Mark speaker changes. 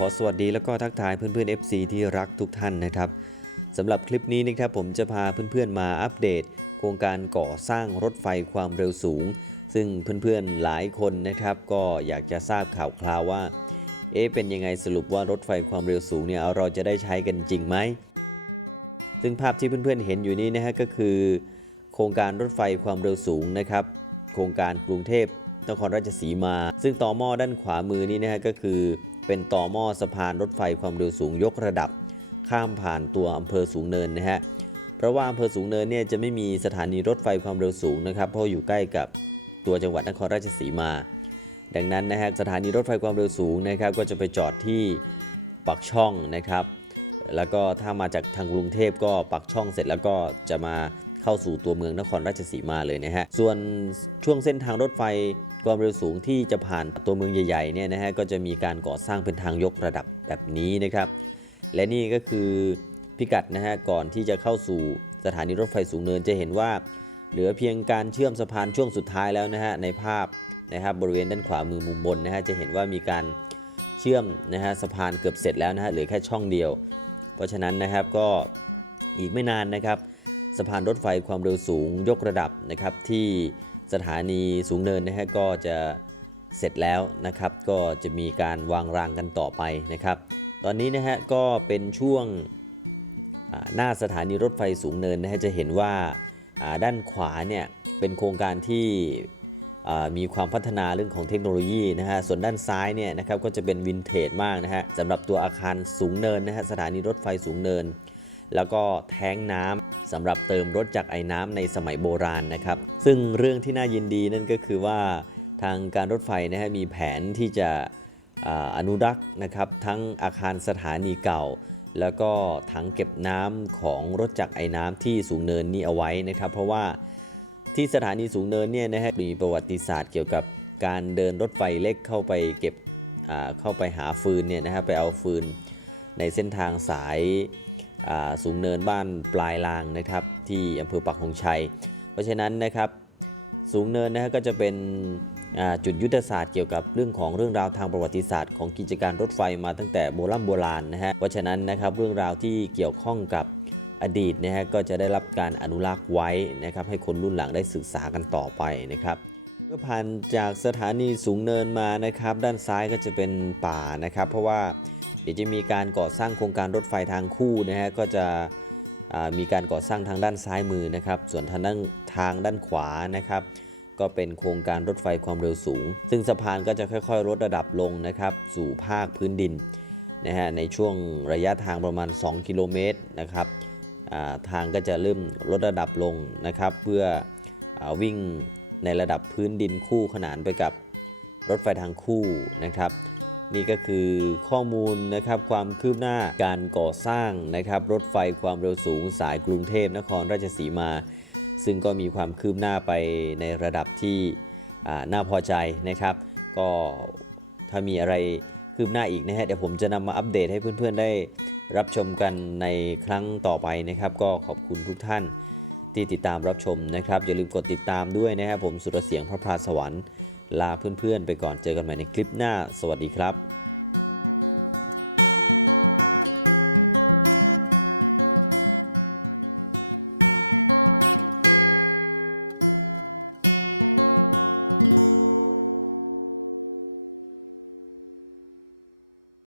Speaker 1: ขอสวัสดีแล้วก็ทักทายเพื่อนๆ FC ที่รักทุกท่านนะครับสำหรับคลิปนี้นะครับผมจะพาเพื่อนๆมาอัปเดต โครงการก่อสร้างรถไฟความเร็วสูง ซึ่งเพื่อนๆหลายคนนะครับ ก็อยากจะทราบข่าวคราวว่า เอ๊ะเป็นยังไงสรุปว่ารถไฟความเร็วสูงเนี่ยเราจะได้ใช้กันจริงไหมซึ่งภาพที่เพื่อนๆเห็นอยู่นี้นะฮะก็คือ โครงการรถไฟความเร็วสูงนะครับ โครงการกรุงเทพนครราชสีมา ซึ่งต่อหม้อด้านขวามือนี่นะฮะก็คือ เป็นต่อหม้อสะพานรถไฟความเร็วสูงยกระดับ ข้ามผ่านตัวอำเภอสูงเนินนะฮะเพราะว่าอำเภอสูงเนินเนี่ยจะไม่มีสถานีรถไฟความเร็วสูงนะครับเพราะอยู่ใกล้กับตัวจังหวัดนครราชสีมา ดังนั้นนะฮะสถานีรถไฟความเร็วสูงนะครับก็จะไปจอดที่ปักช่องนะครับ แล้วก็ถ้ามาจากทางกรุงเทพก็ปักช่องเสร็จแล้วก็จะมาเข้าสู่ตัวเมืองนครราชสีมาเลยนะฮะส่วนช่วงเส้นทางรถไฟ ความเร็วสูงที่จะผ่านตัวเมืองใหญ่ๆเนี่ยนะฮะก็จะมีการก่อสร้างเป็นทางยกระดับแบบนี้นะครับ และนี่ก็คือพิกัดนะฮะก่อนที่จะเข้าสู่สถานีรถไฟสูงเนินจะเห็นว่า เหลือเพียงการเชื่อมสะพานช่วงสุดท้ายแล้วนะฮะในภาพนะครับบริเวณด้านขวามือมุมบนนะฮะจะเห็นว่ามีการเชื่อมนะฮะสะพานเกือบเสร็จแล้วนะฮะเหลือแค่ช่องเดียว เพราะฉะนั้นนะครับก็อีกไม่นานนะครับสะพานรถไฟความเร็วสูงยกระดับนะครับที่ สถานีสูงเนินนะฮะก็จะเสร็จแล้วนะครับ ก็จะมีการวางรางกันต่อไปนะครับ ตอนนี้นะฮะก็เป็นช่วงหน้าสถานีรถไฟสูงเนินนะฮะจะเห็นว่าด้านขวาเนี่ยเป็นโครงการที่มีความพัฒนาเรื่องของเทคโนโลยีนะฮะ ส่วนด้านซ้ายเนี่ยนะครับก็จะเป็นวินเทจมากนะฮะสำหรับตัวอาคารสูงเนินนะฮะสถานีรถไฟสูงเนิน แล้วก็แท้งน้ำ สำหรับเติมรถจากไอ้น้ำในสมัยโบราณนะครับ ซึ่งเรื่องที่น่ายินดีนั่นก็คือว่าทางการรถไฟนะฮะมีแผนที่จะออนุรักษ์นะครับทั้งอาคารสถานีเก่า แล้วก็ถังเก็บน้ำของรถจักรไอ้น้ำที่สูงเนินนี้เอาไว้นะครับ เพราะว่าที่สถานีสูงเนินเนี่ยนะฮะมีประวัติศาสตร์เกี่ยวกับการเดินรถไฟเล็กเข้าไปเก็บเข้าไปหาฟืนเนี่ยนะฮะไปเอาฟืนในเส้นทางสาย สูงเนินบ้านปลายลางนะครับที่อำเภอปักธงชัย เพราะฉะนั้นนะครับสูงเนินนะฮะก็จะเป็นจุดยุทธศาสตร์เกี่ยวกับเรื่องของเรื่องราวทางประวัติศาสตร์ของกิจการรถไฟมาตั้งแต่โบราณโบราณนะฮะเพราะฉะนั้นนะครับเรื่องราวที่เกี่ยวข้องกับอดีตนะฮะก็จะได้รับการอนุรักษ์ไว้นะครับให้คนรุ่นหลังได้ศึกษากันต่อไปนะครับเมื่อผ่านจากสถานีสูงเนินมานะครับ ด้านซ้ายก็จะเป็นป่านะครับ เพราะว่า เดี๋ยวจะมีการก่อสร้างโครงการรถไฟทางคู่นะฮะก็จะมีการก่อสร้างทางด้านซ้ายมือนะครับ ส่วนทางด้านทางด้านขวานะครับ ก็เป็นโครงการรถไฟความเร็วสูง ซึ่งสะพานก็จะค่อยๆ ลดระดับลงนะครับ สู่ภาคพื้นดินนะฮะในช่วงระยะทางประมาณ 2 กิโลเมตรนะครับทางก็จะเริ่มลดระดับลงนะครับ เพื่ออวิ่งในระดับพื้นดินคู่ขนานไปกับรถไฟทางคู่นะครับ นี่ก็คือข้อมูลนะครับความคืบหน้าการก่อสร้างนะครับรถไฟความเร็วสูงสายกรุงเทพนครราชสีมา ซึ่งก็มีความคืบหน้าไปในระดับที่น่าพอใจนะครับ ก็ถ้ามีอะไรคืบหน้าอีกนะฮะเดี๋ยวผมจะนำมาอัปเดตให้เพื่อนๆได้รับชมกันในครั้งต่อไปนะครับ ก็ขอบคุณทุกท่านที่ติดตามรับชมนะครับ อย่าลืมกดติดตามด้วยนะครับผมสุรเสียงพระพราสวรรค์ ลาเพื่อนๆไปก่อนเจอกันใหม่ในคลิปหน้า สวัสดีครับ